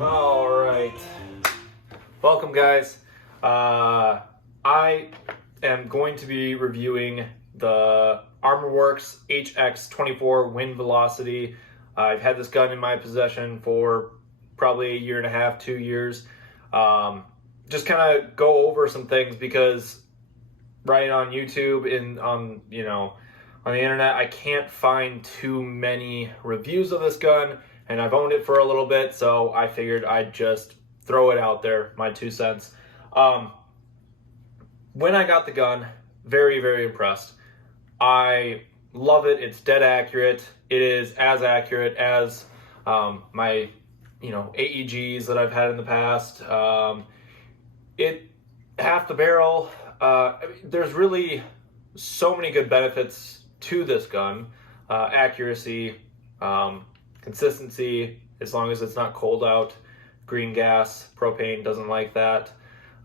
All right, welcome guys. I am going to be reviewing the Amomax HX24 wind velocity. I've had this gun in my possession for probably a year and a half, 2 years. Just kind of go over some things because right on YouTube and on the internet, I can't find too many reviews of this gun, and I've owned it for a little bit, so I figured I'd just throw it out there, my 2 cents. When I got the gun, very, very impressed. I love it. It's dead accurate. It is as accurate as my AEGs that I've had in the past. Half the barrel. There's really so many good benefits to this gun. Accuracy, consistency, as long as it's not cold out. Green gas, propane doesn't like that.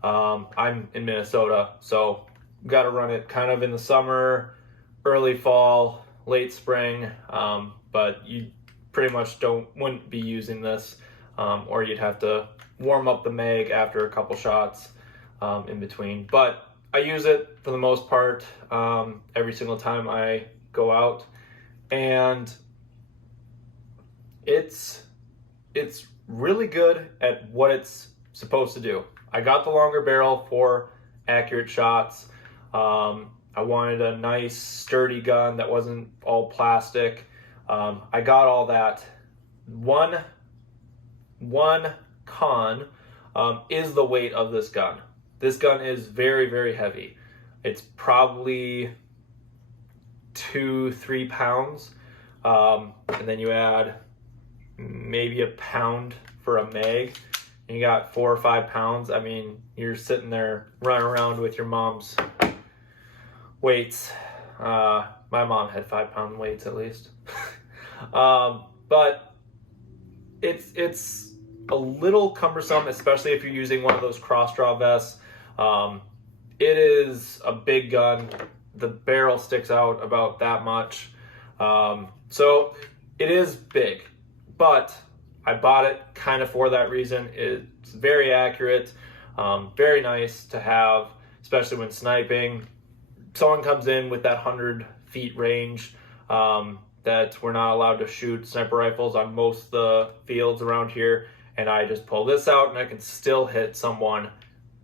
I'm in Minnesota, so got to run it kind of in the summer, early fall, late spring, but you pretty much wouldn't be using this, or you'd have to warm up the mag after a couple shots in between. But I use it for the most part every single time I go out, and it's really good at what it's supposed to do. I got the longer barrel for accurate shots. I wanted a nice sturdy gun that wasn't all plastic. I got all that. One con is the weight of this gun. This gun is very, very heavy. It's probably 2-3 pounds. And then you add maybe a pound for a mag, and you got 4 or 5 pounds. I mean, you're sitting there running around with your mom's weights. My mom had 5-pound weights at least. But it's a little cumbersome, especially if you're using one of those cross-draw vests. It is a big gun. The barrel sticks out about that much. So it is big, but I bought it kind of for that reason. It's very accurate, very nice to have, especially when sniping. Someone comes in with that 100 feet range that we're not allowed to shoot sniper rifles on most of the fields around here, and I just pull this out and I can still hit someone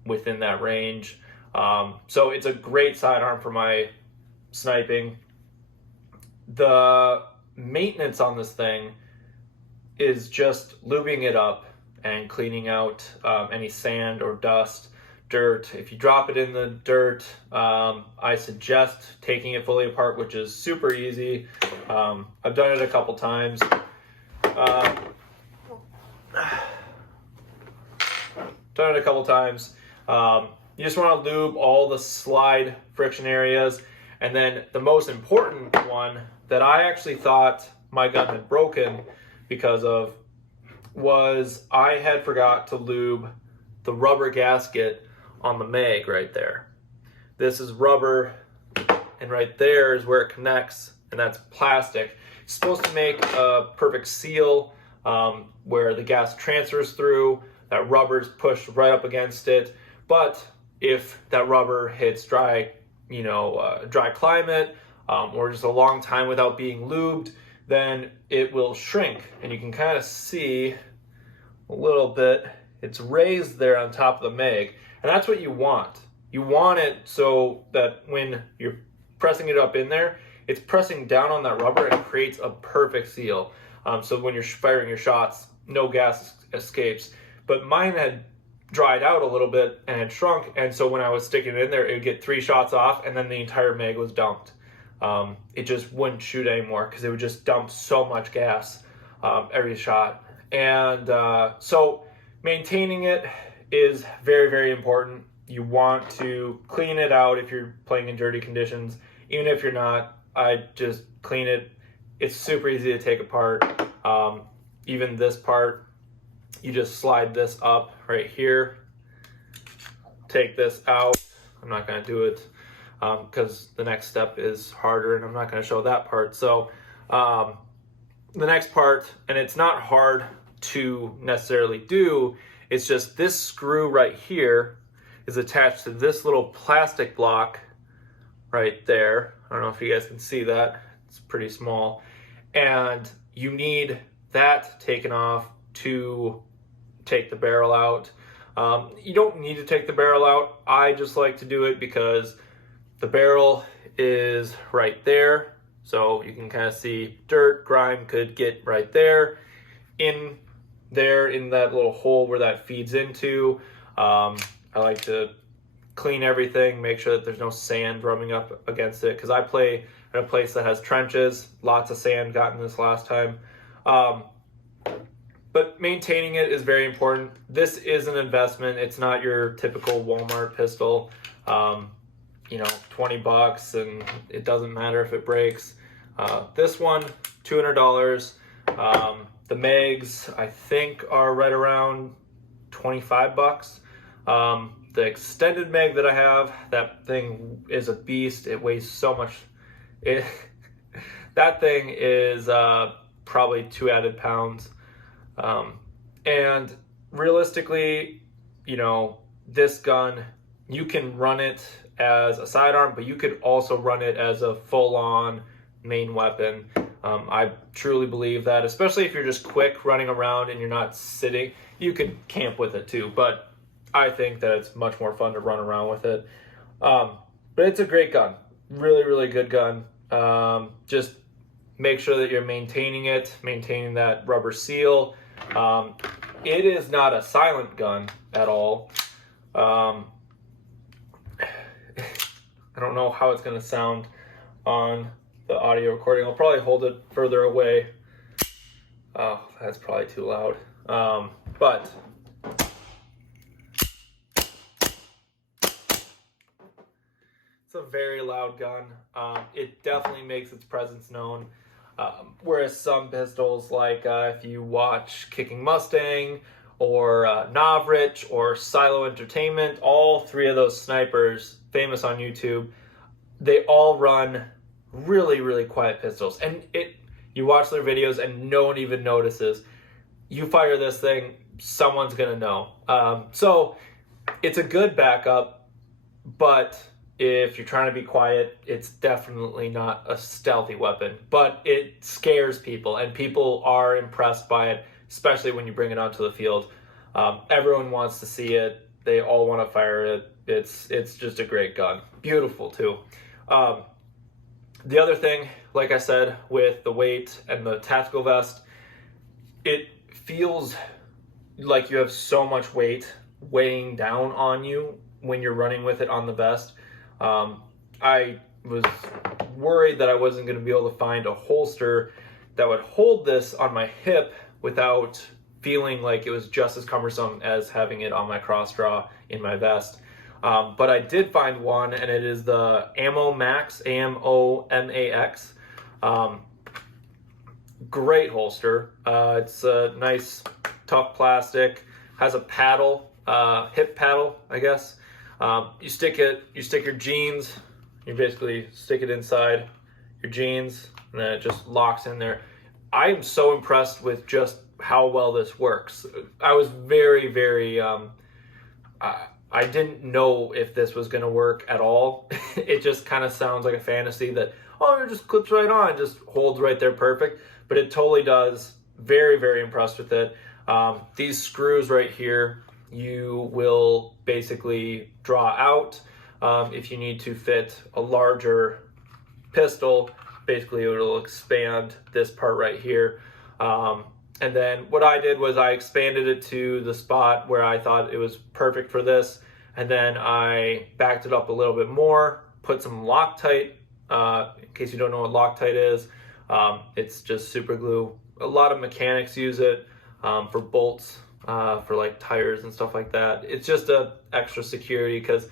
within that range. So it's a great sidearm for my sniping. The maintenance on this thing is just lubing it up and cleaning out any sand or dust, dirt. If you drop it in the dirt, I suggest taking it fully apart, which is super easy. I've done it a couple times. You just want to lube all the slide friction areas. And then the most important one that I actually thought my gun had broken because of was I had forgot to lube the rubber gasket on the mag right there. This is rubber, and right there is where it connects, and that's plastic. It's supposed to make a perfect seal where the gas transfers through, that rubber's pushed right up against it. But if that rubber hits dry climate, or just a long time without being lubed, then it will shrink. And you can kind of see a little bit, it's raised there on top of the mag. And that's what you want. You want it so that when you're pressing it up in there, it's pressing down on that rubber and creates a perfect seal. So when you're firing your shots, no gas escapes. But mine had dried out a little bit and had shrunk, and so when I was sticking it in there, it would get 3 shots off, and then the entire mag was dumped. It just wouldn't shoot anymore because it would just dump so much gas every shot. And so maintaining it is very, very important. You want to clean it out if you're playing in dirty conditions. Even if you're not, I just clean it. It's super easy to take apart. Even this part, you just slide this up right here, take this out. I'm not going to do it because the next step is harder, and I'm not going to show that part. So the next part, and it's not hard to necessarily do. It's just this screw right here is attached to this little plastic block right there. I don't know if you guys can see that. It's pretty small. And you need that taken off to take the barrel out. You don't need to take the barrel out. I just like to do it because the barrel is right there. So you can kind of see dirt, grime could get right there. In that little hole where that feeds into. I like to clean everything, make sure that there's no sand rubbing up against it, because I play in a place that has trenches. Lots of sand got in this last time. But maintaining it is very important. This is an investment. It's not your typical Walmart pistol. You know, $20 and it doesn't matter if it breaks. This one, $200. The mags, I think, are right around $25. The extended mag that I have, that thing is a beast. It weighs so much. That thing is probably 2 added pounds. And realistically, you know, this gun, you can run it as a sidearm, but you could also run it as a full-on main weapon. I truly believe that, especially if you're just quick running around and you're not sitting. You could camp with it too, but I think that it's much more fun to run around with it. But it's a great gun. Really, really good gun. Just make sure that you're maintaining it, maintaining that rubber seal. It is not a silent gun at all. I don't know how it's going to sound on the audio recording. I'll probably hold it further away. Oh, that's probably too loud. But it's a very loud gun. It definitely makes its presence known. Whereas some pistols, like if you watch Kicking Mustang or Novrich or Silo Entertainment, all three of those snipers, famous on YouTube, they all run really, really quiet pistols. And you watch their videos and no one even notices. You fire this thing, someone's gonna know. So it's a good backup, but if you're trying to be quiet, it's definitely not a stealthy weapon, but it scares people and people are impressed by it, especially when you bring it onto the field. Everyone wants to see it. They all want to fire it. It's just a great gun. Beautiful too. The other thing, like I said, with the weight and the tactical vest, it feels like you have so much weight weighing down on you when you're running with it on the vest. I was worried that I wasn't going to be able to find a holster that would hold this on my hip without feeling like it was just as cumbersome as having it on my cross draw in my vest. But I did find one, and it is the Amomax, A-M-O-M-A-X. Great holster. It's a nice, tough plastic. Has a paddle, hip paddle, I guess. You stick your jeans. You basically stick it inside your jeans, and then it just locks in there. I am so impressed with just how well this works. I was very, very. I didn't know if this was going to work at all. It just kind of sounds like a fantasy that, oh, it just clips right on, just holds right there perfect. But it totally does. Very, very impressed with it. These screws right here, you will basically draw out if you need to fit a larger pistol. Basically, it'll expand this part right here. And then what I did was I expanded it to the spot where I thought it was perfect for this. And then I backed it up a little bit more, put some Loctite. In case you don't know what Loctite is, it's just super glue. A lot of mechanics use it for bolts, for like tires and stuff like that. It's just a extra security because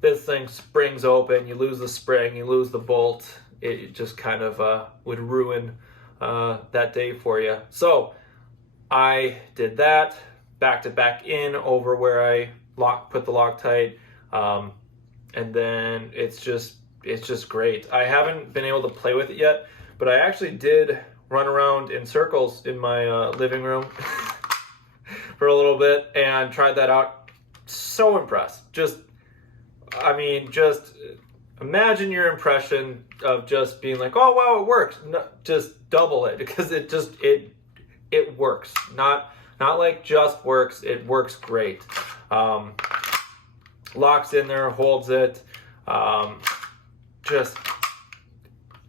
this thing springs open, you lose the spring, you lose the bolt. It just kind of would ruin that day for you. So I did that, backed it back in over where I put the Loctite, and then it's just great. I haven't been able to play with it yet, but I actually did run around in circles in my living room. for a little bit and tried that out. So impressed. Just imagine your impression of just being like, oh wow, it works. No, just double it, because it works. Not like just works. It works great. Locks in there, holds it. Just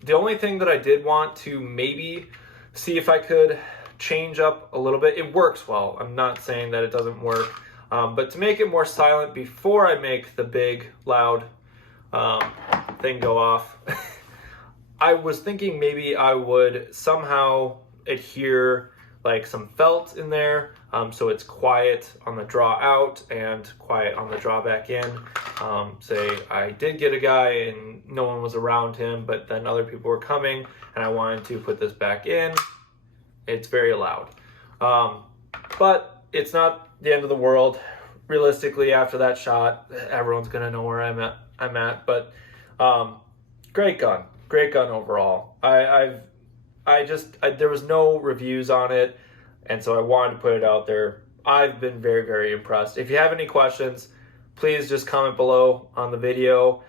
the only thing that I did want to maybe see if I could change up a little bit. It works well. I'm not saying that it doesn't work. But to make it more silent before I make the big, loud thing go off, I was thinking maybe I would somehow adhere like some felt in there, so it's quiet on the draw out and quiet on the draw back in. Say I did get a guy and no one was around him, but then other people were coming and I wanted to put this back in. It's very loud. But it's not the end of the world. Realistically, after that shot, everyone's gonna know where I'm at. But great gun overall. There was no reviews on it, and so I wanted to put it out there. I've been very, very impressed. If you have any questions, please just comment below on the video.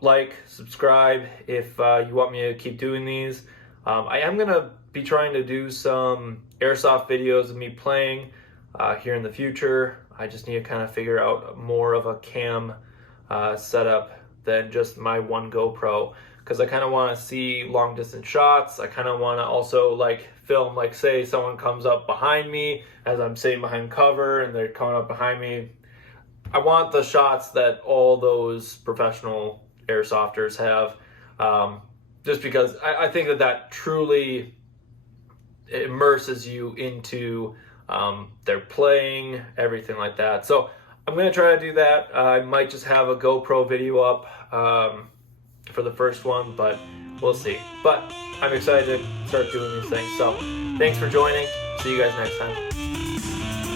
Like, subscribe if you want me to keep doing these. I am gonna be trying to do some airsoft videos of me playing here in the future. I just need to kind of figure out more of a cam setup than just my one GoPro, because I kind of want to see long distance shots. I kind of want to also like film, like say someone comes up behind me as I'm sitting behind cover and they're coming up behind me. I want the shots that all those professional airsofters have, just because I think that truly immerses you into their playing, everything like that. So I'm going to try to do that. I might just have a GoPro video up for the first one, but we'll see. But I'm excited to start doing these things. So thanks for joining. See you guys next time.